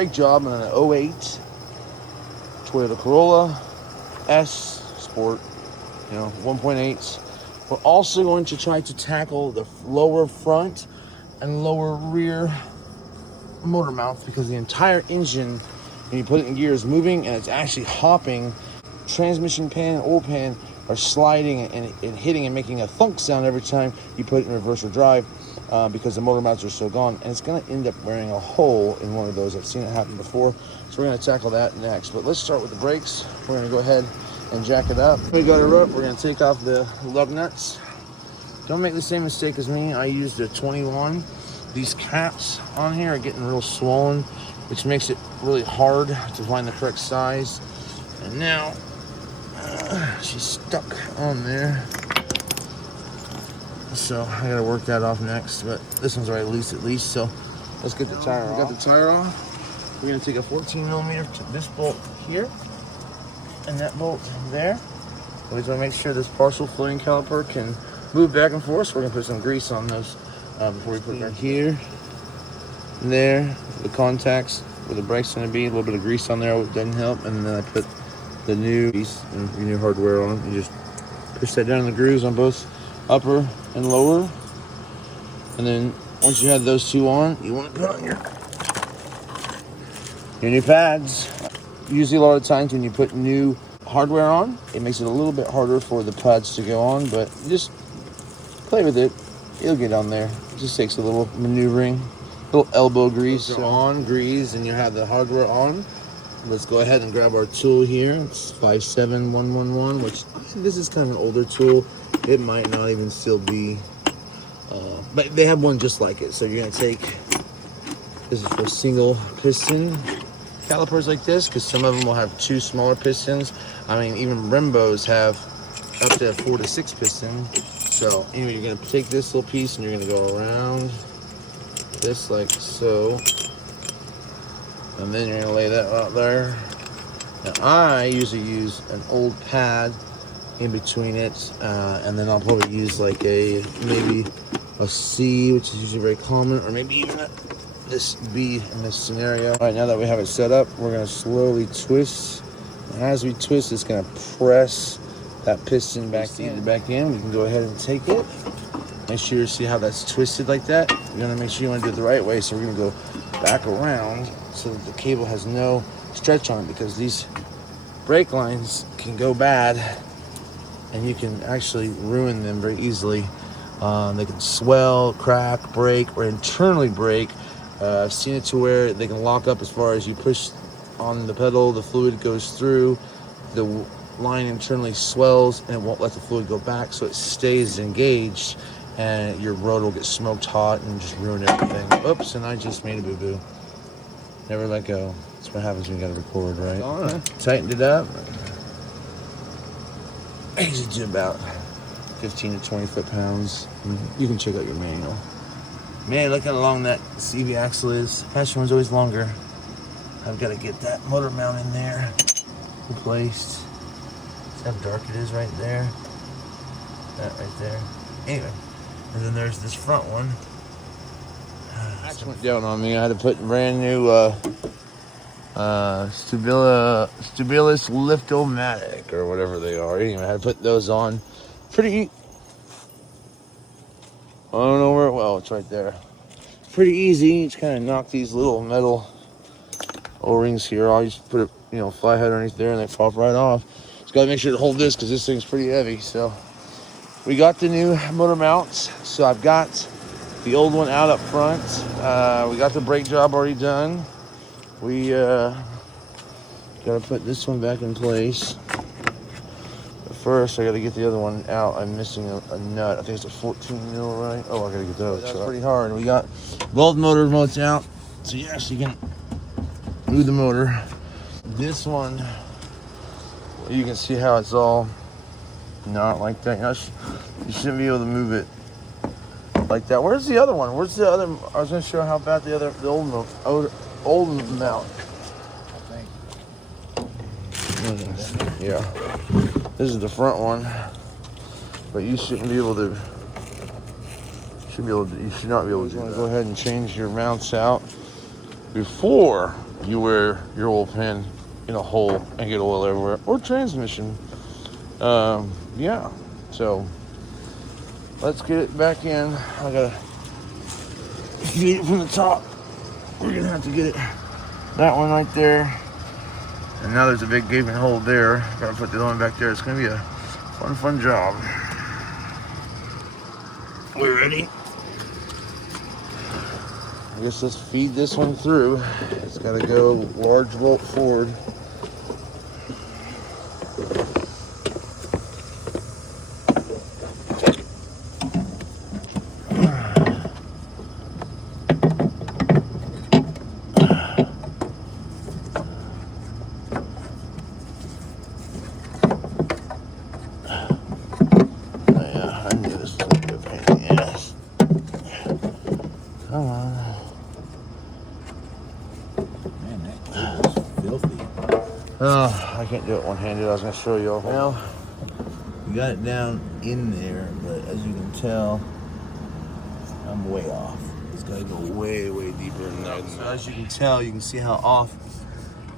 brake job on an 08 Toyota Corolla S Sport, 1.8. We're also going to try to tackle the lower front and lower rear motor mount, because the entire engine, when you put it in gear, is moving and it's actually hopping. Transmission pan and oil pan are sliding and hitting and making a thunk sound every time you put it in reverse or drive, because the motor mounts are so gone, and it's going to end up wearing a hole in one of those. I've seen it happen before, so we're going to tackle that next. But let's start with the brakes. We're going to go ahead and jack it up. We got her up. We're going to take off the lug nuts. Don't make the same mistake as me. I used a 21. These caps on here are getting real swollen, which makes it really hard to find the correct size. And now she's stuck on there, so I gotta work that off next. But this one's already loose at least, so let's get the tire off. We got the tire off. We're gonna take a 14 millimeter to this bolt here and that bolt there. We just wanna make sure this partial floating caliper can move back and forth, so we're gonna put some grease on those before we put it right here and there. The contacts where the brake's gonna be, a little bit of grease on there doesn't help. And then I put the new piece and your new hardware on them. You just push that down in the grooves on both upper and lower. And then once you have those two on, you want to put on your new pads. Usually a lot of times when you put new hardware on, it makes it a little bit harder for the pads to go on, but just play with it. It'll get on there. It just takes a little maneuvering, a little elbow grease. So on, grease, and you have the hardware on. Let's go ahead and grab our tool here. It's 57111, which this is kind of an older tool. It might not even still be, but they have one just like it. So you're gonna take, this is for single piston calipers like this, because some of them will have two smaller pistons. I mean, even Brembos have up to 4 to 6 pistons. So anyway, you're gonna take this little piece and you're gonna go around this like so. And then you're gonna lay that out there. Now I usually use an old pad in between it, and then I'll probably use like maybe a C, which is usually very common, or maybe even this B in this scenario. All right, now that we have it set up, we're gonna slowly twist. And as we twist, it's gonna press that piston back in. We can go ahead and take it. Make sure you see how that's twisted like that. You're gonna make sure you wanna do it the right way. So we're gonna go back around so that the cable has no stretch on it, because these brake lines can go bad and you can actually ruin them very easily. They can swell, crack, break, or internally break. I've seen it to where they can lock up as far as you push on the pedal, the fluid goes through, the line internally swells, and it won't let the fluid go back, so it stays engaged, and your road will get smoked hot and just ruin everything. Oops, and I just made a boo-boo. Never let go. That's what happens when you gotta record, right? Tightened it up. I usually do about 15 to 20 foot-pounds. You can check out your manual. Man, look how long that CV axle is. Passenger one's always longer. I've got to get that motor mount in there replaced. See how dark it is right there? That right there. Anyway, and then there's this front one. That went down on me. I had to put brand new Stabilis Lift-O-Matic or whatever they are. Anyway, I had to put those on. Pretty, I don't know where, well, it's right there. Pretty easy. Just kind of knock these little metal O-rings here. I'll just put a fly head underneath there and they pop right off. Just got to make sure to hold this because this thing's pretty heavy. So we got the new motor mounts. So I've got the old one out up front. We got the brake job already done. We got to put this one back in place. But first, I got to get the other one out. I'm missing a nut. I think it's a 14 mil, right? Oh, I got to get that. That's pretty hard. We got both motor remotes out. So yes, you can move the motor. This one, you can see how it's all not like that. You shouldn't be able to move it like that. Where's the other one? Where's the other? I was going to show how bad the old mount. Yeah, this is the front one, but you shouldn't be able to. You should not be able to. You want to go ahead and change your mounts out before you wear your oil pan in a hole and get oil everywhere, or transmission. Yeah, so let's get it back in. I gotta get it from the top. We're gonna have to get it, that one right there, and now there's a big gaping hole there. Gotta put the other one back there. It's gonna be a fun job. We ready? I guess let's feed this one through. It's gotta go large volt forward. Come on. Man, that cable's filthy. Oh, I can't do it one-handed. I was going to show you all. Well, you got it down in there, but as you can tell, I'm way off. It's got to go way deeper than that. So as you can tell, you can see how off.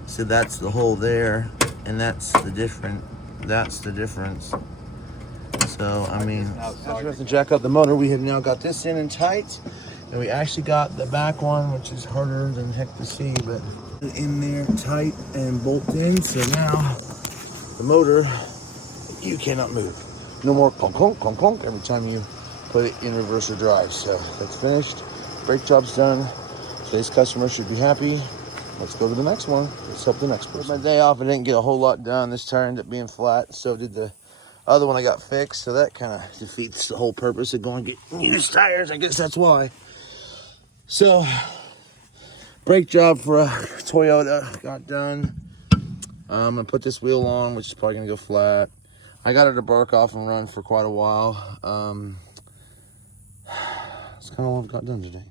So that's the hole there, and that's the difference. So, I mean, After we have to jack up the motor, we have now got this in and tight. And we actually got the back one, which is harder than heck to see, but in there tight and bolted in. So now the motor, you cannot move. No more clunk, clunk, clunk, clunk every time you put it in reverse or drive. So that's finished. Brake job's done. Today's customer should be happy. Let's go to the next one. Let's help the next person. My day off, I didn't get a whole lot done. This tire ended up being flat. So did the other one I got fixed. So that kind of defeats the whole purpose of going to get used tires. I guess that's why. So, brake job for a Toyota got done. I'm gonna put this wheel on, which is probably gonna go flat. I got it to bark off and run for quite a while. That's kind of all I've got done today.